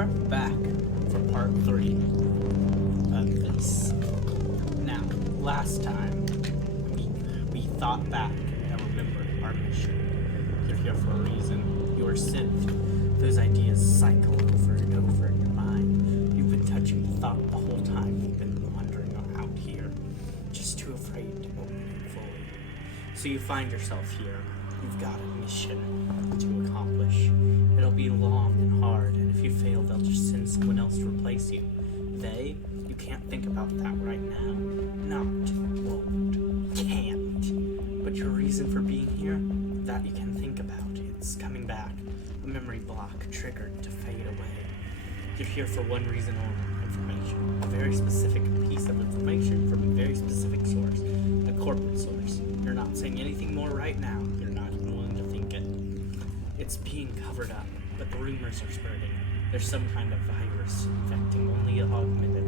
are back for part 3 of this. Now, last time, we thought back and remembered our mission. You're here for a reason. You are synth. Those ideas cycle over and over in your mind. You've been touching the thought the whole time you've been wandering out here, just too afraid to open it fully. So you find yourself here. You've got a mission to accomplish. It'll be long and hard, and if you fail, they'll just send someone else to replace you. You can't think about that right now. Won't, can't. But your reason for being here, that you can think about. It's coming back. A memory block triggered to fade away. You're here for one reason only, information. A very specific piece of information from a very specific source. A corporate source. You're not saying anything more right now. You're not even willing to think it. It's being covered up, but the rumors are spreading. There's some kind of virus infecting only augmented,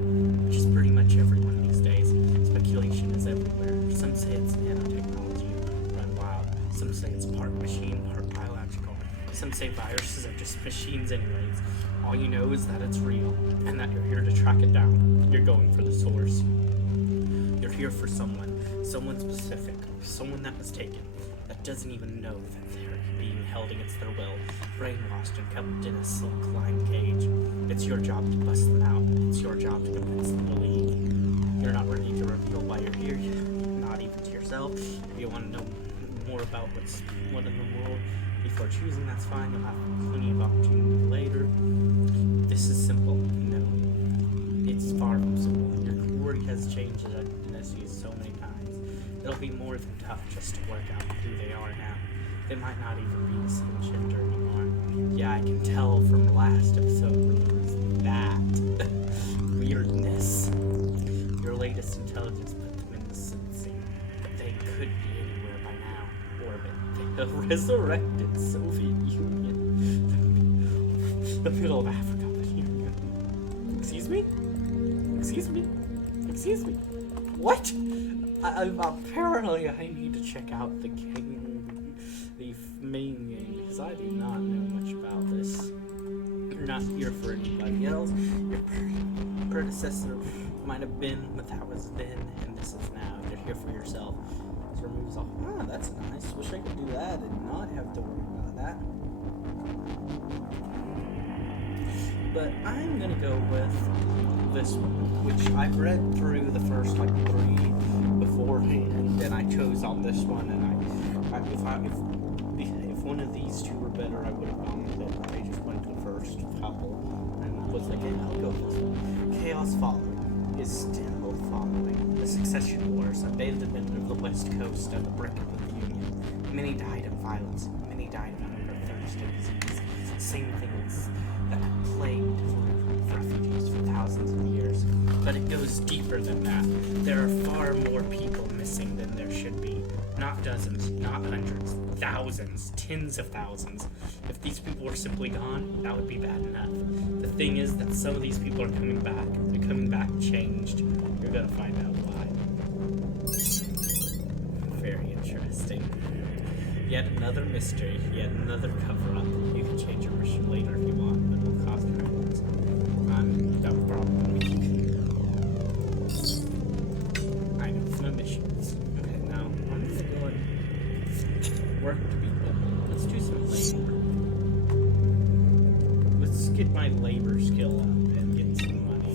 which is pretty much everyone these days. Speculation is everywhere. Some say it's nanotechnology run wild. Some say it's part machine, part biological. Some say viruses are just machines anyways. All you know is that it's real, and that you're here to track it down. You're going for the source. You're here for someone specific, someone that was taken, that doesn't even know that they're being held against their will, brainwashed and kept in a silk-lined cage. It's your job to bust them out. It's your job to convince them to leave. You're not ready to reveal why you're here, not even to yourself. If you want to know more about what in the world before choosing, that's fine. You'll have plenty of opportunity later. This is simple. No, it's far from simple. Your word has changed as used so many times. It'll be more than tough just to work out who they are now. They might not even be the same gender anymore. Yeah, I can tell from the last episode where there was that weirdness. Your latest intelligence put them into sensing, but they could be anywhere by now. Orbit. The resurrected Soviet Union. The middle of Africa. Excuse me? Excuse me? Excuse me? What? Apparently I need to check out the main game, because I do not know much about this. You're not here for anybody else. Your predecessor might have been, but that was then, and this is now. You're here for yourself. This removes all. Ah, that's nice. Wish I could do that and not have to worry about that. But I'm gonna go with this one, which I've read through the first 3 beforehand, and I chose on this one. And if one of these two were better, I would have gone with it. But I just went to the first couple and was like, hey, I'll go with this one. Chaos Following is still following. The Succession Wars, abandonment of the West Coast, and the breakup of the Union. Many died of violence. Many died of hunger, thirst, and disease. Same things that plagued refugees for thousands of years. But it goes deeper than that. There are far more people missing than there should be. Not dozens, not hundreds, thousands, tens of thousands. If these people were simply gone, that would be bad enough. The thing is that some of these people are coming back. They're coming back changed. You're gonna find out why. Very interesting. Yet another mystery, yet another cover-up. You can change your mission later if you want, but it will cost credits. That would probably be. I know, my missions. Okay, now I'm gonna go and work to people. Let's do some labor. Let's get my labor skill up and get some money.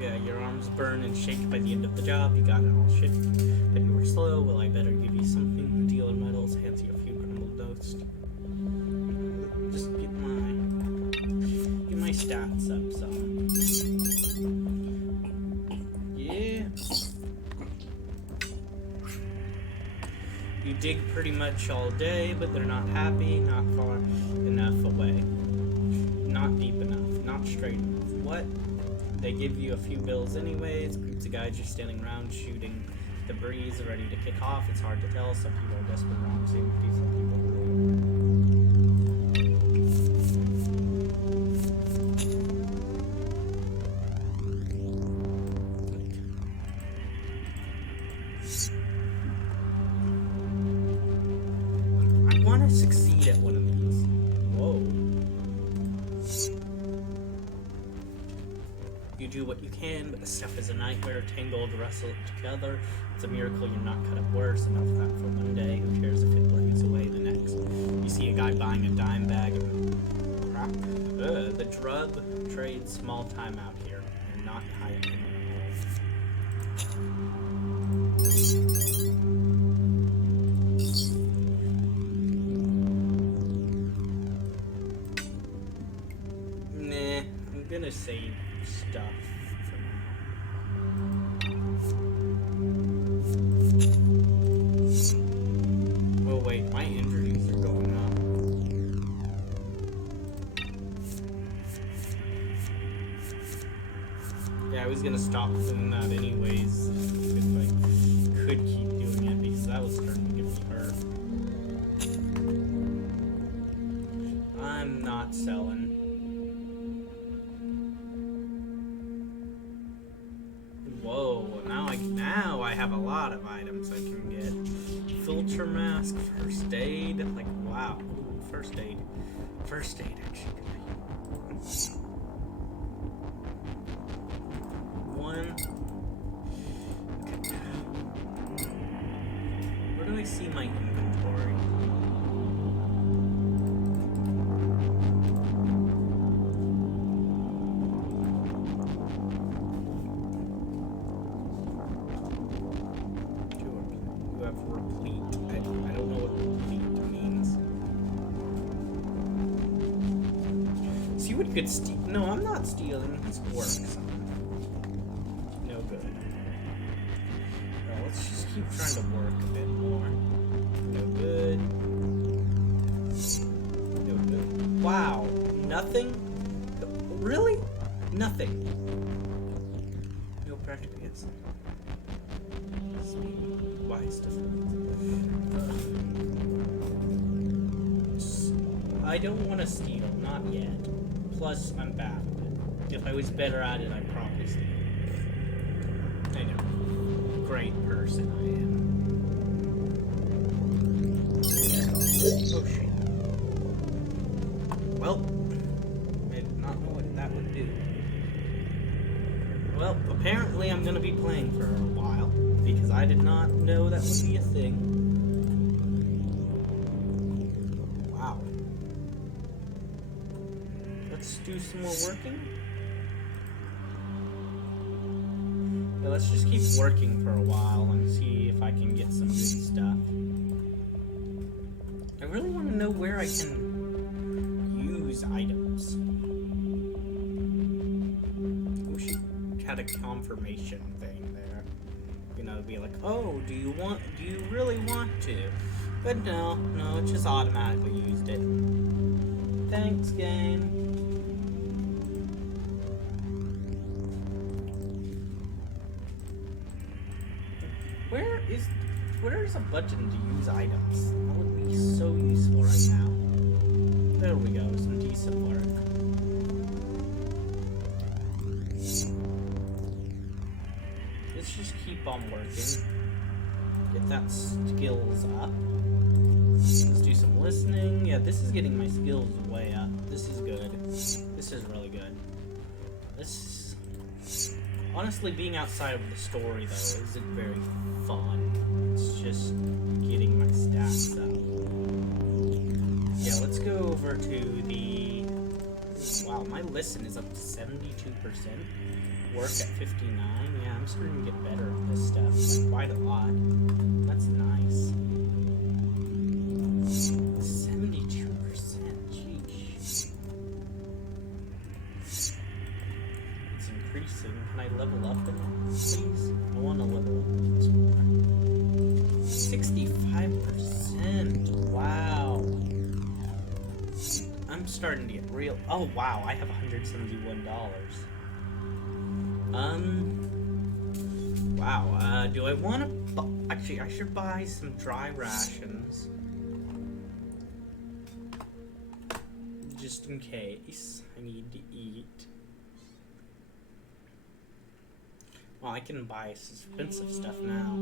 Yeah, your arms burn and shake by the end of the job. You got it all shit. But you were slow. Well, I better give you something. The dealer medals, hands you a few crumbled dust. Just get my stats up some. Yeah. You dig pretty much all day, but they're not happy, not far enough away. Not deep enough, not straight enough. What? They give you a few bills anyways. Groups of guys just standing around shooting the breeze, ready to kick off. It's hard to tell. Some people are desperate around safety, some people really. want to succeed at one of these. Whoa. You do what you can, but the stuff is a nightmare. Tangled, wrestle it together. It's a miracle you're not cut up worse. Enough of that for one day. Who cares if it blows away the next? You see a guy buying a dime bag of crap. The drug trade, small time out here. And not high anymore. Nah, I'm gonna save stuff for now. Oh wait, my injuries are going up. Yeah, I was gonna stop doing that anyways if I could keep doing it because that was starting to get me hurt. I'm not selling. Whoa, now I have a lot of items I can get. Filter mask, first aid, like wow. Ooh, first aid actually. One. Okay. Where do I see my inventory? Replete. I don't know what replete means. See what you could steal. No, I'm not stealing. This works. No good. Well, let's just keep trying to work a bit more. No good. No good. Wow. Nothing? Really? Nothing. No practical yes. Why stuff? I don't want to steal, not yet. Plus, I'm bad at it. If I was better at it, I'd probably steal. I know. Great person I am. Oh shit. Well, I did not know what that would do. Well, apparently I'm gonna be playing for a while. Because I did not know that would be a thing. Wow. Let's do some more working. Yeah, let's just keep working for a while and see if I can get some good stuff. I really want to know where I can use items. We should had a confirmation thing there. You know, be like, oh, do you really want to? But no, it just automatically used it. Thanks, game. Where's a button to use items? That would be so useful right now. There we go, some decent work. Let's just keep on working. Get that skills up. Let's do some listening. Yeah, this is getting my skills way up. This is good. This is really good. Honestly, being outside of the story, though, isn't very fun. It's just getting my stats up. Yeah, let's go over to the... Wow, my listen is up to 72%. Work at 59. Yeah, I'm starting to get better at this stuff. Like, quite a lot. That's nice. 72%. Jeez. It's increasing. Can I level up in it, please? I want to level up some more. 65%. Wow. I'm starting to get real. Oh, wow. I have $171. Wow, do I want to... Actually, I should buy some dry rations. Just in case I need to eat. Well, I can buy expensive stuff now.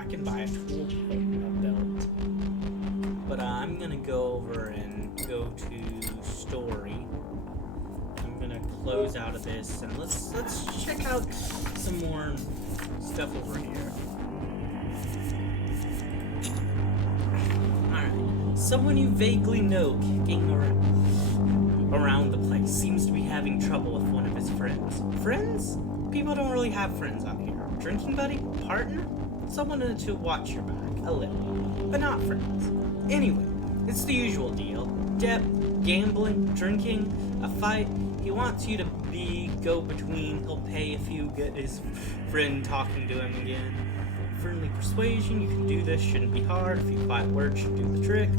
I can buy a tool belt. But I'm gonna go over and go to story. I'm gonna close out of this and let's check out some more stuff over here. Alright. Someone you vaguely know kicking around the place seems to be having trouble with one of his friends. Friends? People don't really have friends out here. Drinking buddy? Partner? Someone to watch your back. A little. But not friends. Anyway, it's the usual deal. Debt, gambling, drinking, a fight. He wants you to be go-between. He'll pay if you get his friend talking to him again. Friendly persuasion, you can do this, shouldn't be hard. A few quiet words should do the trick.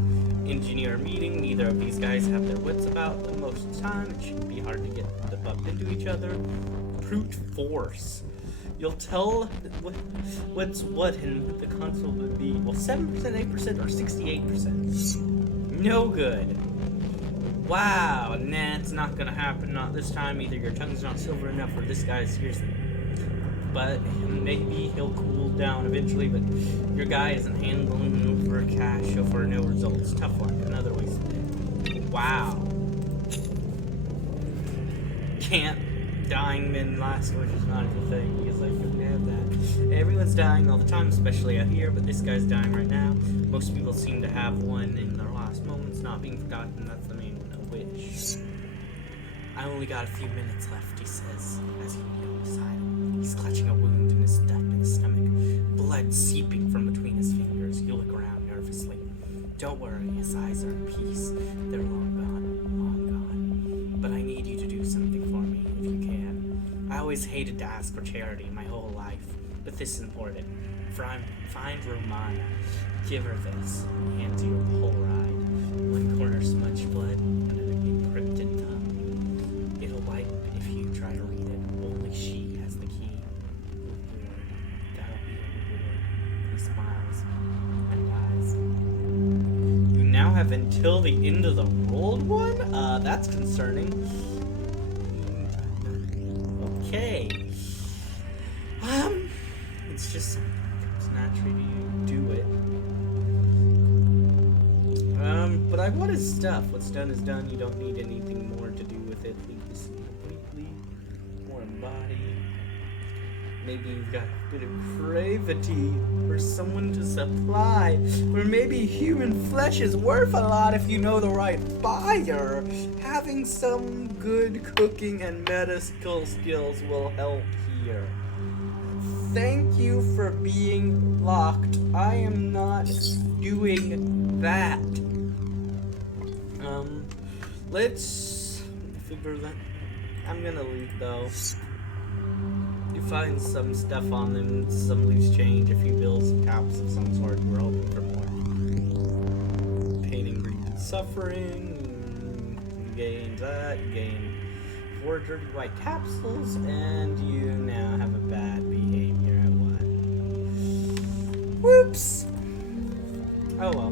Engineer a meeting, neither of these guys have their wits about them most of the time. It shouldn't be hard to get to bump into each other. Brute force. You'll tell what's what and what the console would be. Well, 7%, 8%, or 68%. No good. Wow, nah, it's not gonna happen. Not this time. Either your tongue's not silver enough or this guy's seriously. But maybe he'll cool down eventually, but your guy isn't handling over cash for no results. Tough luck. Another waste of day. Wow. Can't dying men last, which is not a good thing because I couldn't have that. Everyone's dying all the time, especially out here, but this guy's dying right now. Most people seem to have one in their last moments, not being forgotten. That's the main one, a witch. I only got a few minutes left, he says, as he kneels beside him. He's clutching a wound in his stomach, blood seeping from between his fingers. You look around nervously. Don't worry, his eyes are in peace. They're long gone. But I need you to do something for me, if you can. I always hated to ask for charity my whole life, but this is important. Find Romana. Give her this. Hand you the whole ride. One corner smudged blood and an encrypted thumb. It'll wipe if you try to read it. Only she has the key. Reward. That'll be a reward. He smiles and dies. You now have until the end of the rolled one? That's concerning. Okay. It's just something that comes naturally to you. Do it. But I want his stuff. What's done is done. You don't need anything more to do with it. Leave this completely. More embodied. Maybe you've got a bit of gravity for someone to supply. Or maybe human flesh is worth a lot if you know the right buyer. Having some good cooking and medical skills will help here. Thank you for being locked. I am not doing that. Let's figure that. I'm gonna leave though. You find some stuff on them, some loose change, a few bills, some caps of some sort. We're hoping for more. Painting grief and suffering. You gain that. You gain 4 dirty white capsules, and you now have a bad behavior at 1. Whoops! Oh well.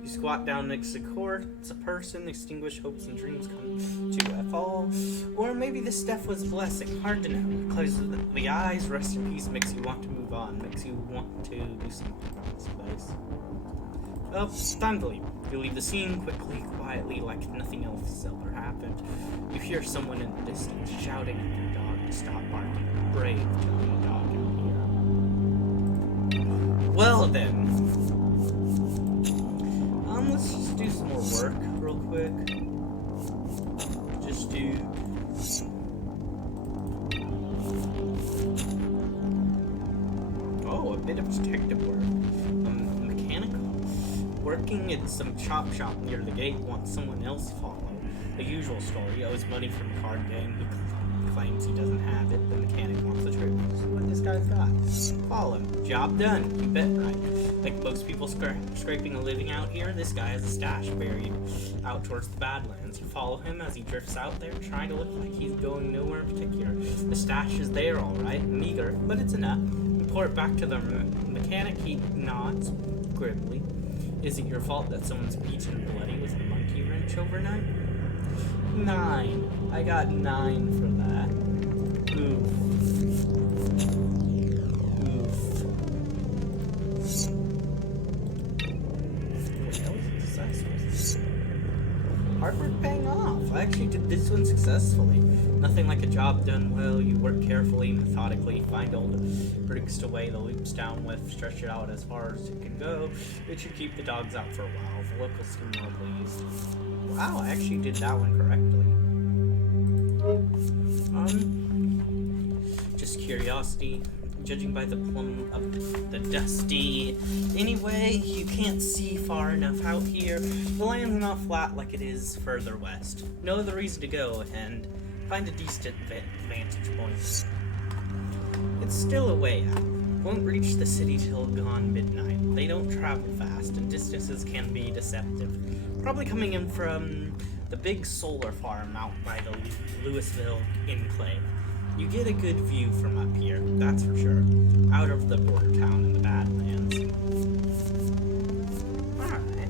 You squat down next to court. It's a person. Extinguish hopes and dreams come to a fall. Or maybe this stuff was a blessing. Hard to know. Closes the eyes. Rest in peace. Makes you want to move on. Makes you want to do something about this place. Oh, time to leave. You leave the scene quickly, quietly, like nothing else ever happened. You hear someone in the distance shouting at their dog to stop barking. Brave telling a dog out here. Well then. Let's just do some more work real quick. Just do... Oh, a bit of detective work. Mechanical. Working in some chop shop near the gate, wants someone else to follow. The usual story, owes money from a card game, he claims he doesn't have it, the mechanic wants the truth. This is what this guy's got. Follow him. Job done. You bet right. Like most people scraping a living out here, this guy has a stash buried out towards the Badlands. You follow him as he drifts out there, trying to look like he's going nowhere in particular. The stash is there, alright, meager, but it's enough. You pour it back to the mechanic, he nods grimly. Is it your fault that someone's beaten bloody with a monkey wrench overnight? 9. I got 9 for that. Oof. Oof. completed this one successfully. Nothing like a job done well. You work carefully, methodically, find old bricks to weigh the loops down with, stretch it out as far as it can go. It should keep the dogs out for a while. The locals seem well pleased. Wow, I actually did that one correctly. Just curiosity. Judging by the plumb of the dusty. Anyway, you can't see far enough out here. The land's not flat like it is further west. No other reason to go and find a decent vantage point. It's still a way out. Won't reach the city till gone midnight. They don't travel fast, and distances can be deceptive. Probably coming in from the big solar farm out by the Louisville enclave. You get a good view from up here, that's for sure. Out of the border town in the Badlands. Alright.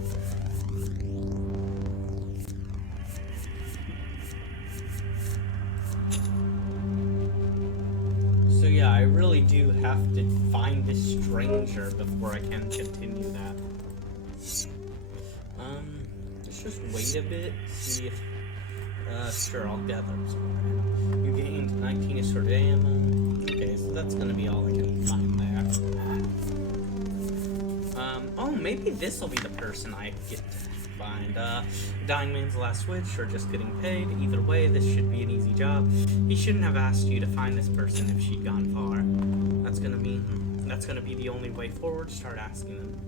So yeah, I really do have to find this stranger before I can continue that. Let's just wait a bit, see if sure, I'll gather some. You gained 19 assorted ammo. Okay, so that's gonna be all I can find there. Oh, maybe this will be the person I get to find. Dying man's last switch, or just getting paid. Either way, this should be an easy job. He shouldn't have asked you to find this person if she'd gone far. That's gonna be the only way forward. Start asking them.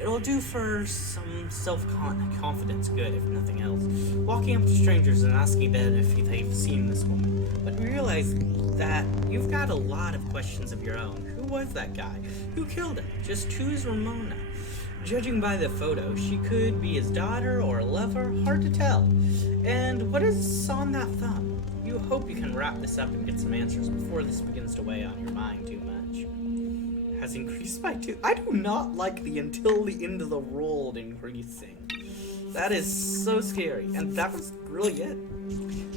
It'll do for some self-confidence good, if nothing else. Walking up to strangers and asking them if they've seen this woman. But realize that you've got a lot of questions of your own. Who was that guy? Who killed him? Just who's Ramona? Judging by the photo, she could be his daughter or a lover, hard to tell. And what is on that thumb? You hope you can wrap this up and get some answers before this begins to weigh on your mind too much. Has increased by 2. I do not like the until the end of the world increasing. That is so scary. And that was really it.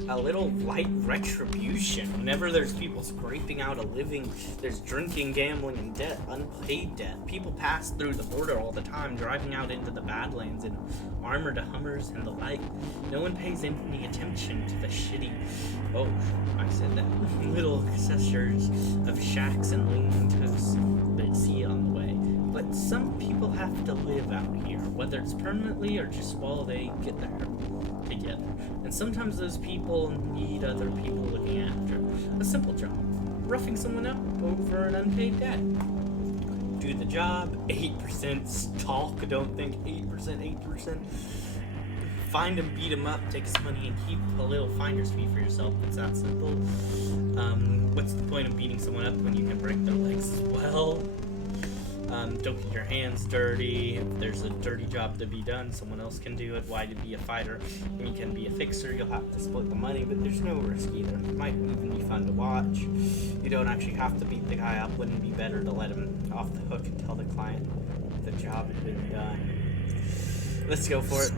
A little light retribution. Whenever there's people scraping out a living, there's drinking, gambling, and debt, unpaid debt. People pass through the border all the time, driving out into the Badlands in armored Hummers and the like. No one pays any attention to the shitty, oh, I said that, little accessories of shacks and leaning toasts they see on the way. But some people have to live out here, whether it's permanently or just while they get there together. And sometimes those people need other people looking after. A simple job. Roughing someone up over an unpaid debt. Do the job, 8% talk, don't think 8%, 8%. Find him, beat him up, take his money, and keep a little finder's fee for yourself. It's that simple. What's the point of beating someone up when you can break their legs as well? Don't get your hands dirty. If there's a dirty job to be done, someone else can do it. Why to be a fighter when you can be a fixer? You'll have to split the money, but there's no risk either. It might even be fun to watch. You don't actually have to beat the guy up. Wouldn't it be better to let him off the hook and tell the client the job had been done? Let's go for it.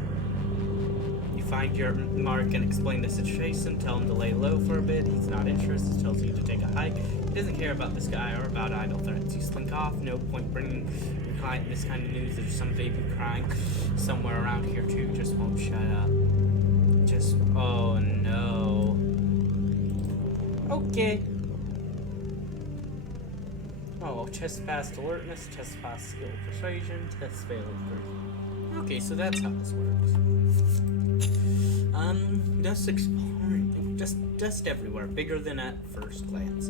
You find your mark and explain the situation. Tell him to lay low for a bit. He's not interested. Tells you to take a hike. He doesn't care about this guy or about idle threats. You slink off. No point bringing your client this kind of news. There's some baby crying somewhere around here too. Just won't shut up. Just, oh no. Okay. Oh, test passed alertness, test passed skill persuasion, test failed. Okay, so that's how this works. Dust exploring, dust everywhere, bigger than at first glance.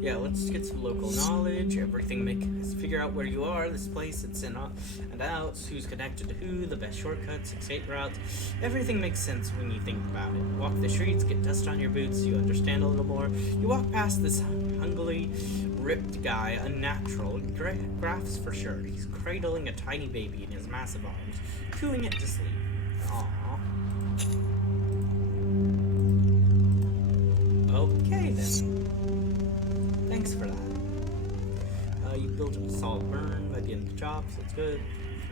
Yeah, let's get some local knowledge. Figure out where you are, this place, its in and outs, who's connected to who, the best shortcuts, escape routes. Everything makes sense when you think about it. Walk the streets, get dust on your boots, you understand a little more. You walk past this hungry, ripped guy, unnatural, graphs for sure. He's cradling a tiny baby in his massive arms, cooing it to sleep. Aww. Okay then. Thanks for that. You built up a solid burn by the end of the job, so it's good.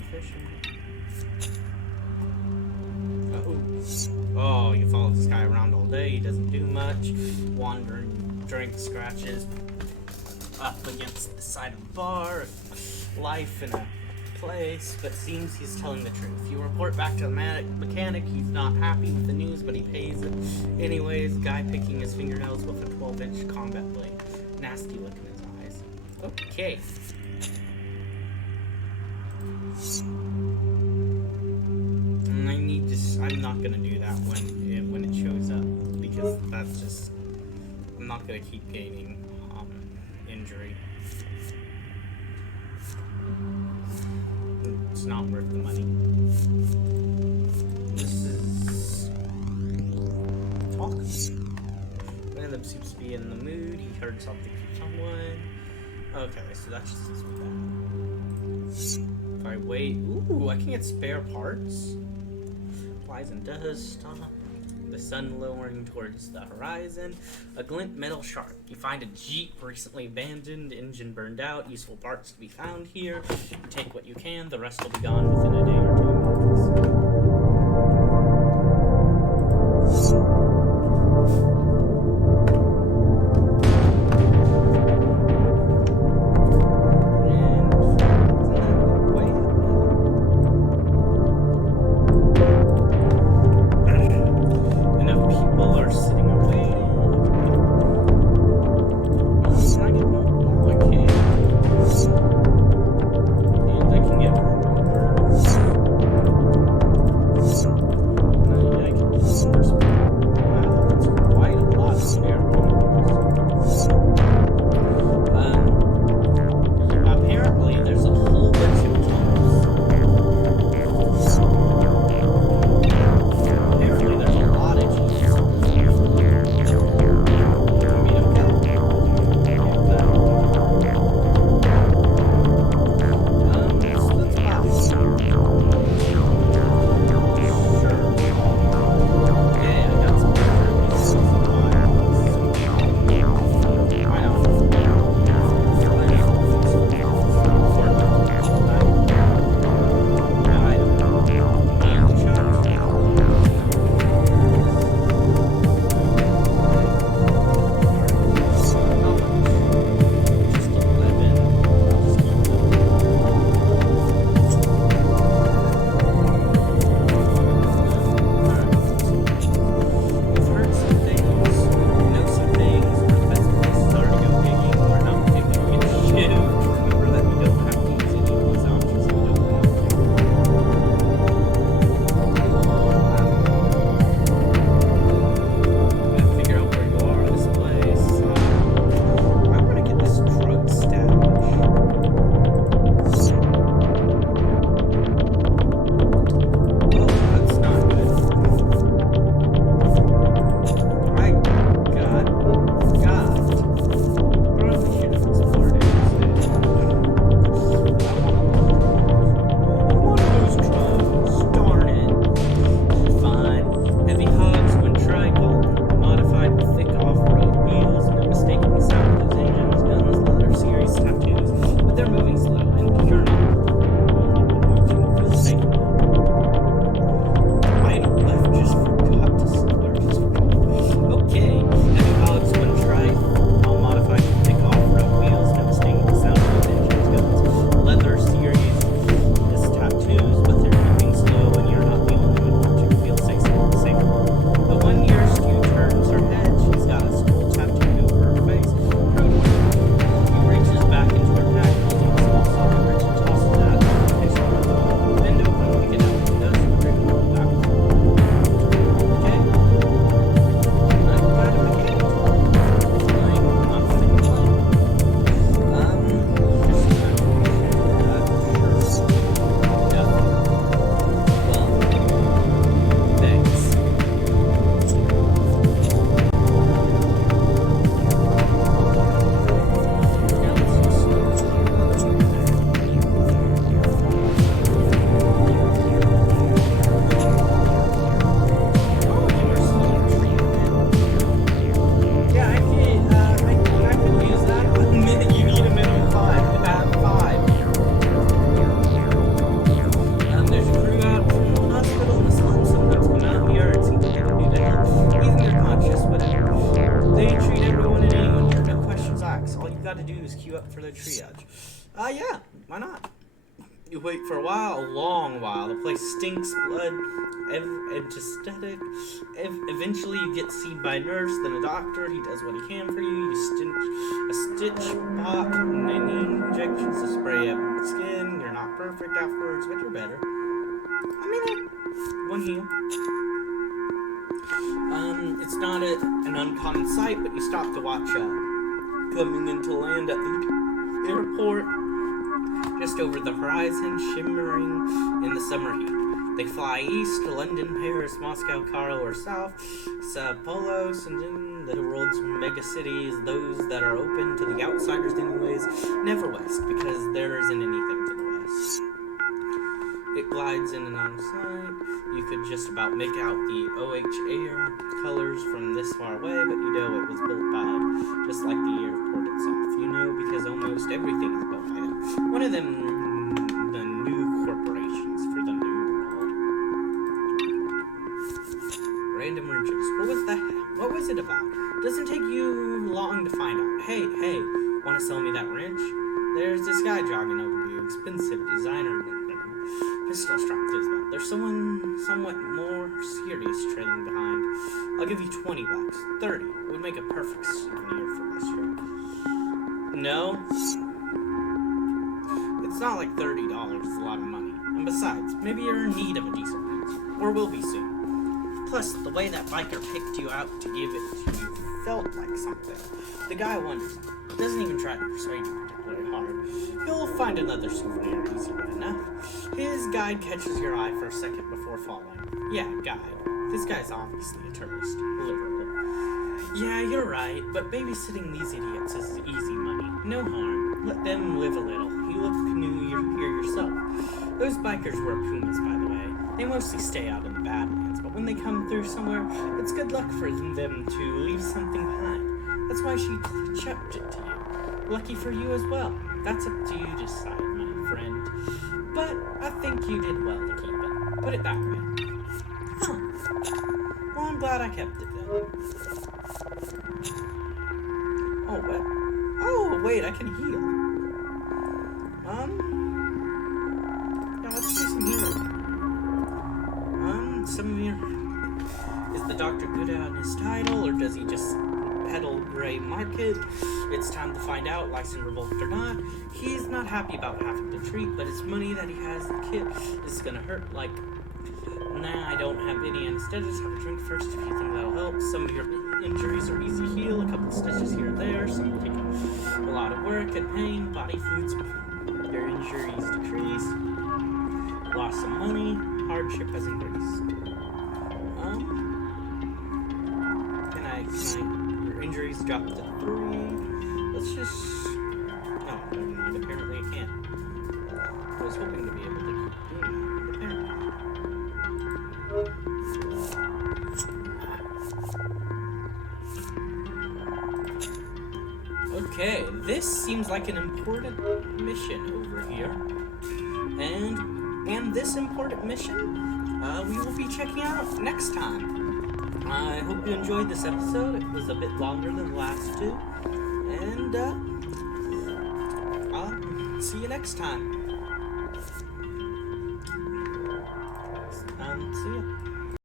Efficient. Oh, you follow this guy around all day. He doesn't do much. Wandering, drink scratches up against the side of the bar. Life in a place, but seems he's telling the truth. You report back to the mechanic. He's not happy with the news, but he pays it anyways. Guy picking his fingernails with a 12-inch combat blade. Nasty look in his eyes. Okay. I need to. I'm not gonna do that when it shows up because that's just. I'm not gonna keep gaining injury. It's not worth the money. This is talk. One of them seems to be in the mood. He heard something from someone. Okay, so that's just as bad. If I wait, ooh, I can get spare parts. Flies and dust. The sun lowering towards the horizon. A glint metal shark. You find a Jeep recently abandoned, engine burned out, useful parts to be found here. You take what you can, the rest will be gone within a day or two. You wait for a while, a long while. The place stinks blood, anesthetic. Eventually, you get seen by a nurse, then a doctor. He does what he can for you. You a stitch, pop, and injections to spray up the skin. You're not perfect afterwards, but you're better. I mean, one heal. It's not an uncommon sight, but you stop to watch coming into land at the airport. Just over the horizon, shimmering in the summer heat. They fly east to London, Paris, Moscow, Cairo, or south, Sao Paulo, and then the world's mega cities, those that are open to the outsiders anyways, never west, because there isn't anything to the west. It glides in and out of sight. You could just about make out the OH air colors from this far away, but you know it was built by, just like the airport itself. You know, because almost everything is built by them. One of them, the new corporations for the new world. Random wrenches. What was it about? Doesn't take you long to find out. Hey, want to sell me that wrench? There's this guy jogging over you. Expensive designer pistol strapped to his belt. There's someone somewhat more serious trailing behind. I'll give you $20. 30. It would make a perfect souvenir for this trip. No? It's not like $30 is a lot of money. And besides, maybe you're in need of a decent wrench. Or will be soon. Plus, the way that biker picked you out to give it to you felt like something. The guy wonders. Doesn't even try to persuade you particularly hard. You'll find another souvenir easier enough. His guide catches your eye for a second before falling. Yeah, guide. This guy's obviously a tourist. Literally. Yeah, you're right, but babysitting these idiots is easy money. No harm. Let them live a little. You look new here yourself. Those bikers wear Pumas, by the way. They mostly stay out in the Badlands, but when they come through somewhere, it's good luck for them to leave something behind. That's why she chucked it to you. Lucky for you as well. That's up to you to decide, my friend. But I think you did well to keep it. Put it that way. Huh. Well, I'm glad I kept it then. Oh, what? Oh, wait, I can heal. Yeah, let's do some healing. Is the doctor good at his title, or does he just peddle gray market? It's time to find out, license revoked or not. He's not happy about having to treat, but it's money that he has the kid is gonna hurt. Like, nah, I don't have any anesthetics. Have a drink first if you think that'll help. Some of your injuries are easy to heal, a couple stitches here and there. Some take a lot of work and pain. Body fluids, your injuries decrease. Lost some money. Hardship has increased. Your injuries dropped to 3. Let's just... No, never mind. Apparently I can't. I was hoping to be able to keep doing that, apparently. Okay, this seems like an important mission over here. And this important mission, we will be checking out next time. I hope you enjoyed this episode. It was a bit longer than the last two. And, I'll see you next time.